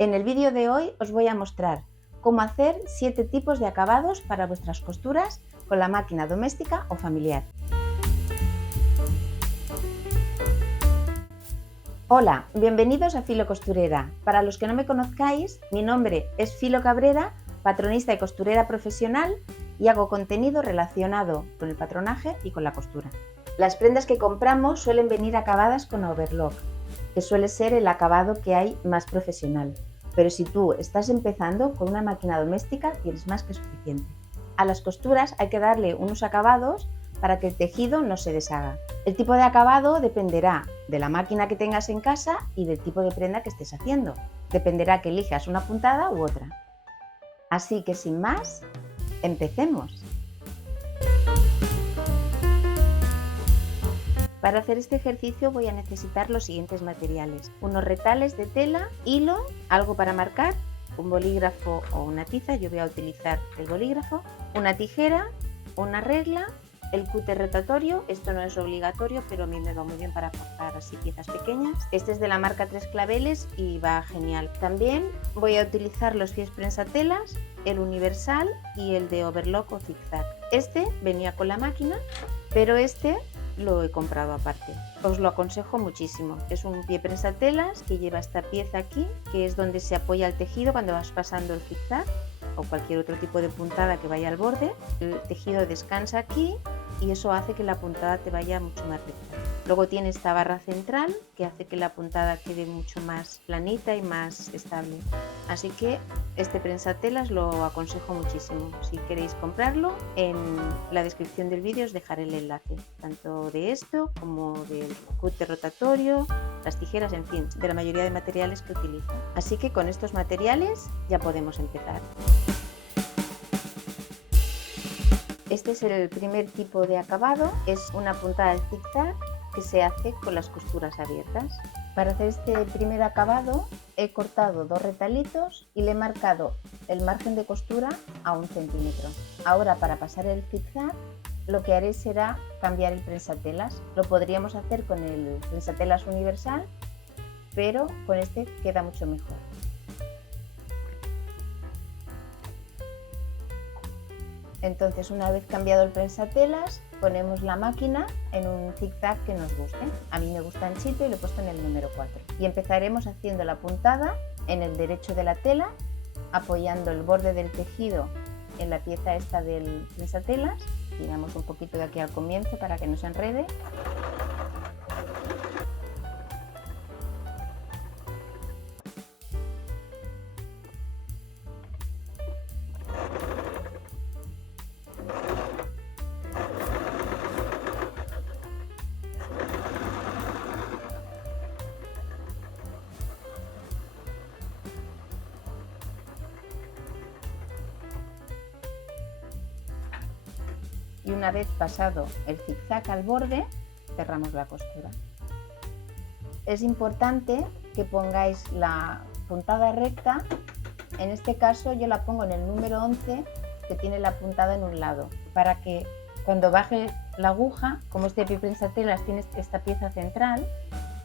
En el vídeo de hoy os voy a mostrar cómo hacer 7 tipos de acabados para vuestras costuras con la máquina doméstica o familiar. Hola, bienvenidos a Filo Costurera. Para los que no me conozcáis, mi nombre es Filo Cabrera, patronista y costurera profesional, y hago contenido relacionado con el patronaje y con la costura. Las prendas que compramos suelen venir acabadas con overlock, que suele ser el acabado que hay más profesional. Pero si tú estás empezando con una máquina doméstica, tienes más que suficiente. A las costuras hay que darle unos acabados para que el tejido no se deshaga. El tipo de acabado dependerá de la máquina que tengas en casa y del tipo de prenda que estés haciendo. Dependerá que elijas una puntada u otra. Así que sin más, empecemos. Para hacer este ejercicio voy a necesitar los siguientes materiales: unos retales de tela, hilo, algo para marcar, un bolígrafo o una tiza, yo voy a utilizar el bolígrafo, una tijera, una regla, el cúter rotatorio, esto no es obligatorio pero a mí me va muy bien para cortar así piezas pequeñas. Este es de la marca Tres Claveles y va genial. También voy a utilizar los pies prensatelas, el universal y el de overlock o zigzag. Este venía con la máquina, pero este lo he comprado aparte. Os lo aconsejo muchísimo. Es un pie prensatelas que lleva esta pieza aquí, que es donde se apoya el tejido cuando vas pasando el zigzag o cualquier otro tipo de puntada que vaya al borde. El tejido descansa aquí y eso hace que la puntada te vaya mucho más recta. Luego tiene esta barra central que hace que la puntada quede mucho más planita y más estable. Así que este prensatelas lo aconsejo muchísimo. Si queréis comprarlo, en la descripción del vídeo os dejaré el enlace, tanto de esto como del cúter rotatorio, las tijeras, en fin, de la mayoría de materiales que utilizo. Así que con estos materiales ya podemos empezar. Este es el primer tipo de acabado, es una puntada de zigzag que se hace con las costuras abiertas. Para hacer este primer acabado he cortado 2 retalitos y le he marcado el margen de costura a 1 centímetro. Ahora, para pasar el zigzag, lo que haré será cambiar el prensatelas. Lo podríamos hacer con el prensatelas universal, pero con este queda mucho mejor. Entonces, una vez cambiado el prensatelas, ponemos la máquina en un zigzag que nos guste. A mí me gusta anchito y lo he puesto en el número 4. Y empezaremos haciendo la puntada en el derecho de la tela, apoyando el borde del tejido en la pieza esta del prensatelas. Tiramos un poquito de aquí al comienzo para que no se enrede. Y una vez pasado el zigzag al borde, cerramos la costura. Es importante que pongáis la puntada recta. En este caso yo la pongo en el número 11, que tiene la puntada en un lado, para que cuando baje la aguja, como este pie prensatelas tiene esta pieza central,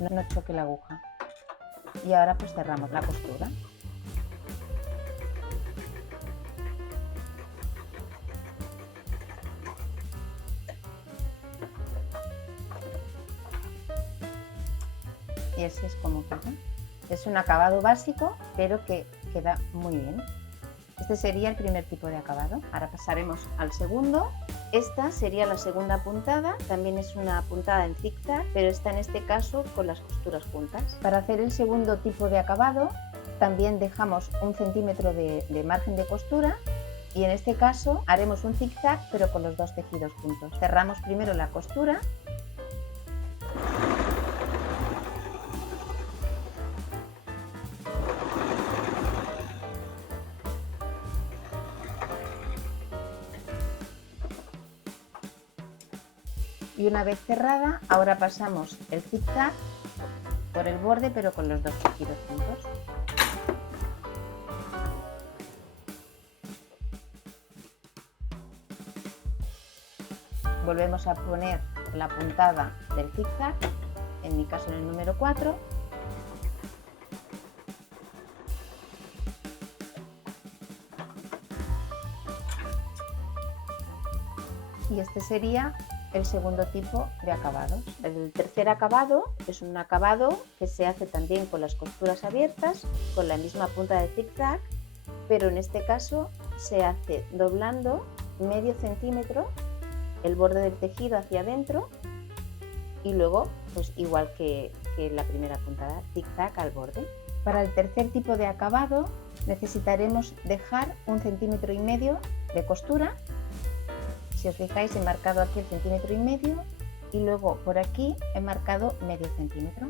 no choque la aguja. Y ahora pues cerramos la costura. Y así es como queda. Es un acabado básico, pero que queda muy bien. Este sería el primer tipo de acabado. Ahora pasaremos al segundo. Esta sería la segunda puntada. También es una puntada en zigzag, pero está en este caso con las costuras juntas. Para hacer el segundo tipo de acabado, también dejamos 1 centímetro de margen de costura. Y en este caso haremos un zigzag, pero con los 2 tejidos juntos. Cerramos primero la costura. Y una vez cerrada, ahora pasamos el zigzag por el borde, pero con los 2 tejidos juntos. Volvemos a poner la puntada del zigzag, en mi caso en el número 4, Y este sería el segundo tipo de acabados. El tercer acabado es un acabado que se hace también con las costuras abiertas, con la misma punta de zigzag, pero en este caso se hace doblando medio centímetro el borde del tejido hacia adentro y luego, pues igual que la primera puntada, zigzag al borde. Para el tercer tipo de acabado necesitaremos dejar 1,5 centímetros de costura. Si os fijáis, he marcado aquí el 1,5 centímetros y luego por aquí he marcado medio centímetro.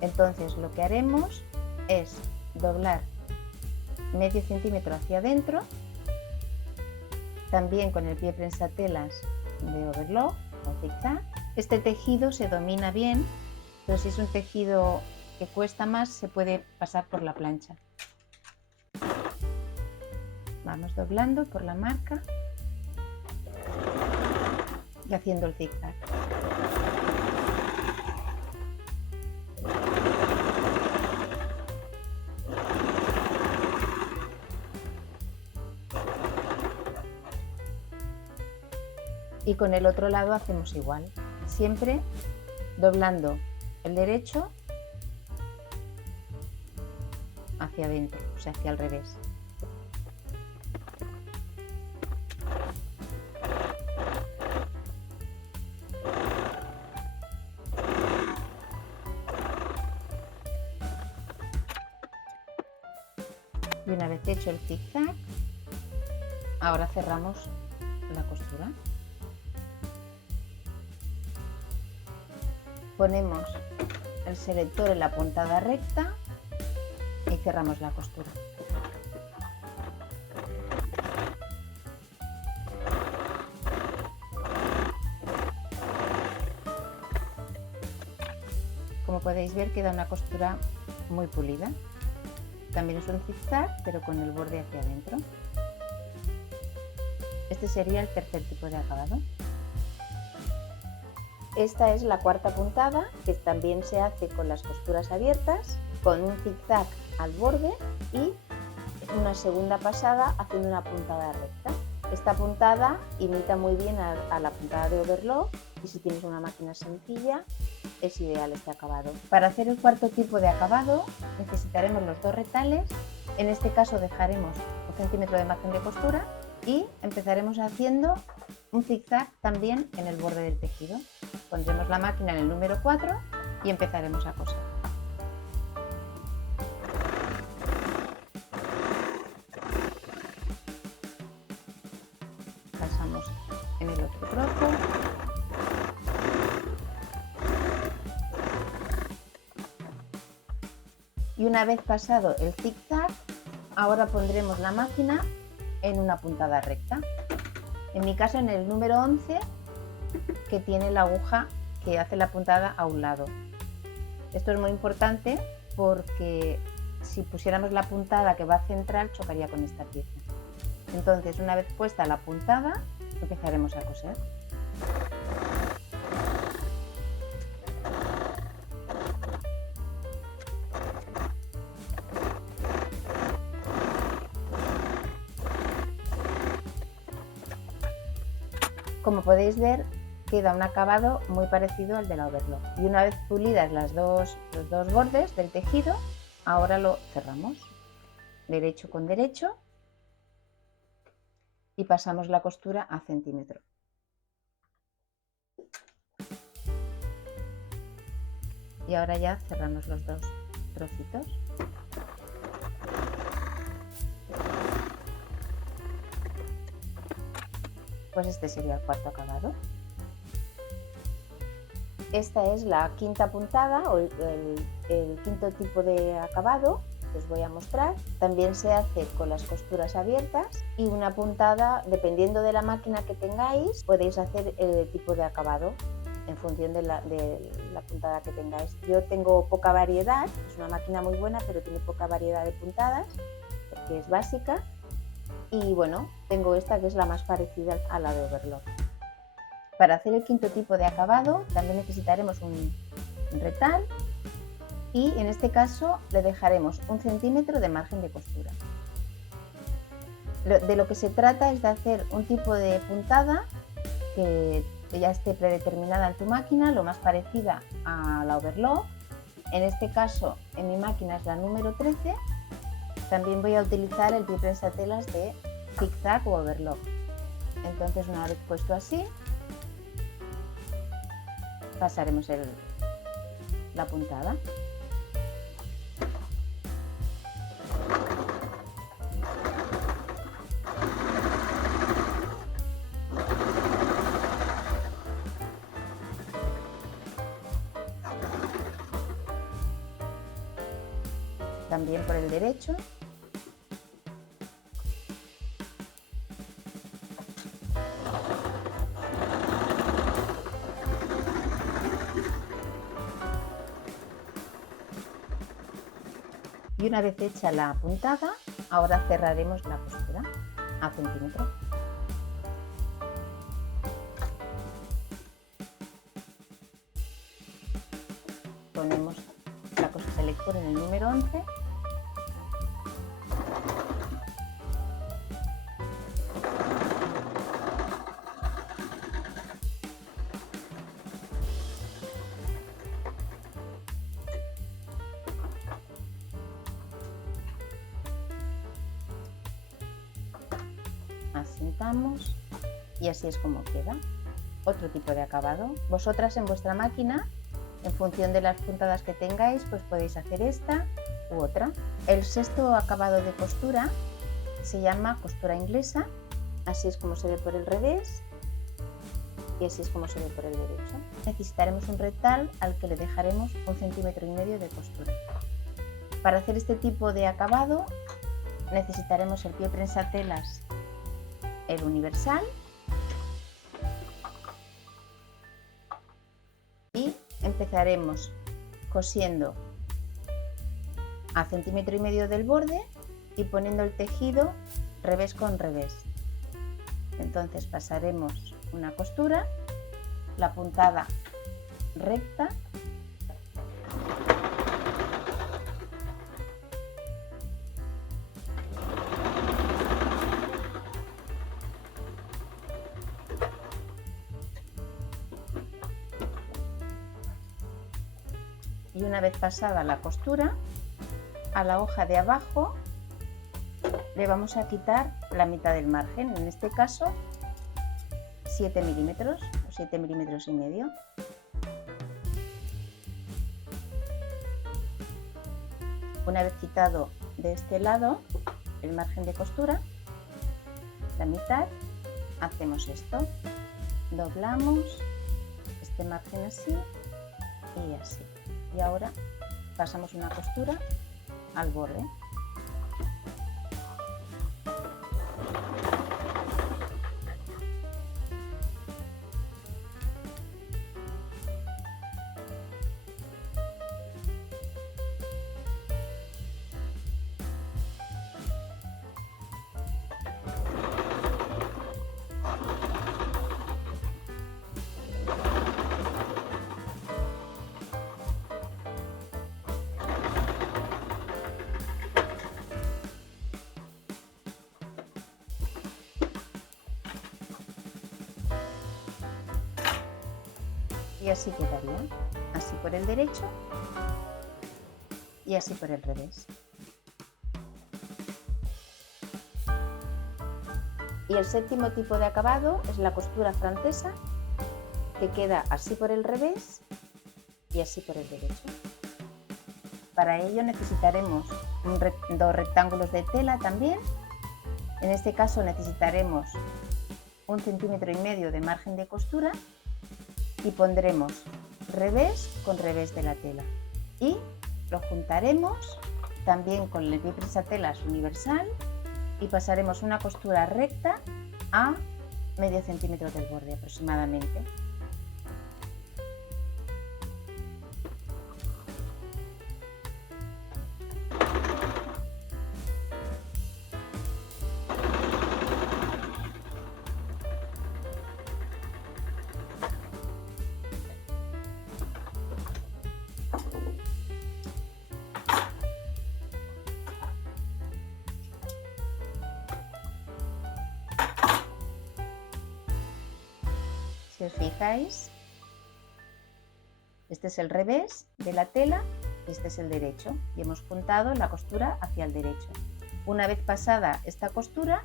Entonces lo que haremos es doblar medio centímetro hacia adentro, también con el pie prensatelas de overlock o zigzag. Este tejido se domina bien, pero si es un tejido que cuesta más, se puede pasar por la plancha. Vamos doblando por la marca y haciendo el zigzag. Y con el otro lado hacemos igual, siempre doblando el derecho hacia adentro, o sea, hacia el revés. Y una vez hecho el zigzag, ahora cerramos la costura. Ponemos el selector en la puntada recta y cerramos la costura. Como podéis ver, queda una costura muy pulida. También es un zigzag, pero con el borde hacia adentro. Este sería el tercer tipo de acabado. Esta es la cuarta puntada, que también se hace con las costuras abiertas, con un zigzag al borde y una segunda pasada haciendo una puntada recta. Esta puntada imita muy bien a la puntada de overlock y si tienes una máquina sencilla es ideal este acabado. Para hacer el cuarto tipo de acabado necesitaremos los dos retales. En este caso dejaremos 1 centímetro de margen de costura y empezaremos haciendo un zigzag también en el borde del tejido. Pondremos la máquina en el número 4 y empezaremos a coser. Pasamos en el otro trozo. Y una vez pasado el zigzag, ahora pondremos la máquina en una puntada recta. En mi caso en el número 11, que tiene la aguja que hace la puntada a un lado. Esto es muy importante porque si pusiéramos la puntada que va central chocaría con esta pieza. Entonces, una vez puesta la puntada, empezaremos a coser. Como podéis ver, queda un acabado muy parecido al de la overlock. Y una vez pulidas los dos bordes del tejido, ahora lo cerramos derecho con derecho y pasamos la costura a centímetro. Y ahora ya cerramos los dos trocitos. Pues este sería el cuarto acabado. Esta es la quinta puntada o el quinto tipo de acabado que os voy a mostrar. También se hace con las costuras abiertas y una puntada, dependiendo de la máquina que tengáis, podéis hacer el tipo de acabado en función de la puntada que tengáis. Yo tengo poca variedad, es una máquina muy buena, pero tiene poca variedad de puntadas porque es básica. Y bueno, tengo esta que es la más parecida a la de overlock. Para hacer el quinto tipo de acabado también necesitaremos un retal y en este caso le dejaremos 1 centímetro de margen de costura. De lo que se trata es de hacer un tipo de puntada que ya esté predeterminada en tu máquina, lo más parecida a la overlock. En este caso, en mi máquina es la número 13. También voy a utilizar el pie prensatelas de zigzag o overlock. Entonces, una vez puesto así, pasaremos la puntada. También por el derecho. Y una vez hecha la puntada, ahora cerraremos la costura a centímetro. Ponemos la cosa selector en el número 11. Asentamos y así es como queda. Otro tipo de acabado. Vosotras en vuestra máquina, en función de las puntadas que tengáis, pues podéis hacer esta u otra. El sexto acabado de costura se llama costura inglesa. Así es como se ve por el revés y así es como se ve por el derecho. Necesitaremos un rectal al que le dejaremos 1,5 centímetros de costura. Para hacer este tipo de acabado necesitaremos el pie prensatelas, el universal, y empezaremos cosiendo a 1,5 centímetros del borde y poniendo el tejido revés con revés. Entonces pasaremos una costura, la puntada recta, y una vez pasada la costura, a la hoja de abajo le vamos a quitar la mitad del margen, en este caso 7 milímetros o 7,5 milímetros. Una vez quitado de este lado el margen de costura, la mitad, hacemos esto, doblamos este margen así y así. Y ahora pasamos una costura al borde. Y así quedaría, así por el derecho y así por el revés. Y el séptimo tipo de acabado es la costura francesa, que queda así por el revés y así por el derecho. Para ello necesitaremos dos rectángulos de tela también. En este caso necesitaremos 1,5 centímetros de margen de costura y pondremos revés con revés de la tela y lo juntaremos también con el pie prensatelas universal y pasaremos una costura recta a medio centímetro del borde aproximadamente. Si os fijáis, este es el revés de la tela y este es el derecho, y hemos juntado la costura hacia el derecho. Una vez pasada esta costura,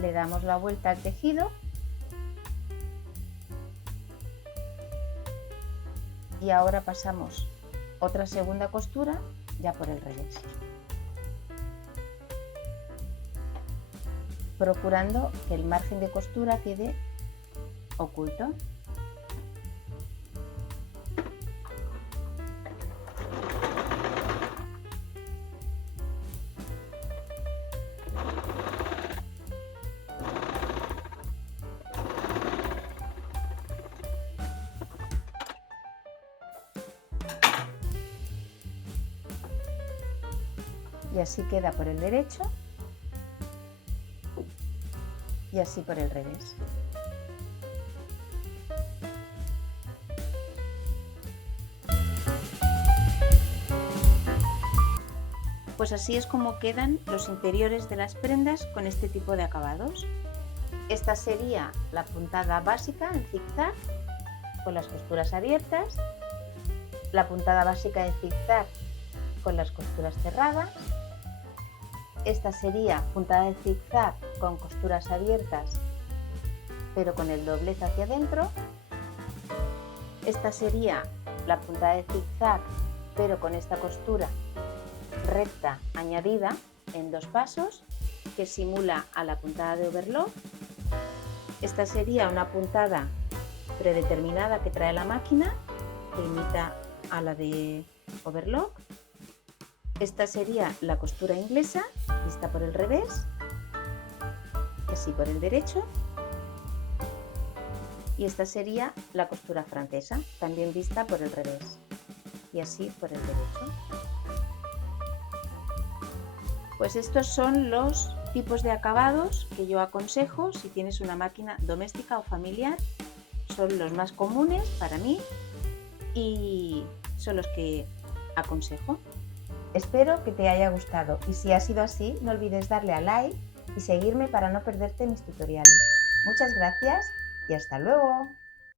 le damos la vuelta al tejido y ahora pasamos otra segunda costura ya por el revés, procurando que el margen de costura quede oculto. Y así queda por el derecho y así por el revés. Pues así es como quedan los interiores de las prendas con este tipo de acabados. Esta sería la puntada básica en zigzag con las costuras abiertas, la puntada básica en zigzag con las costuras cerradas. Esta sería puntada de zigzag con costuras abiertas pero con el doblez hacia adentro. Esta sería la puntada de zigzag pero con esta costura recta añadida en 2 pasos que simula a la puntada de overlock. Esta sería una puntada predeterminada que trae la máquina que imita a la de overlock. Esta sería la costura inglesa vista por el revés y así por el derecho. Y esta sería la costura francesa, también vista por el revés y así por el derecho. Pues estos son los tipos de acabados que yo aconsejo si tienes una máquina doméstica o familiar. Son los más comunes para mí y son los que aconsejo. Espero que te haya gustado y si ha sido así, no olvides darle a like y seguirme para no perderte mis tutoriales. Muchas gracias y hasta luego.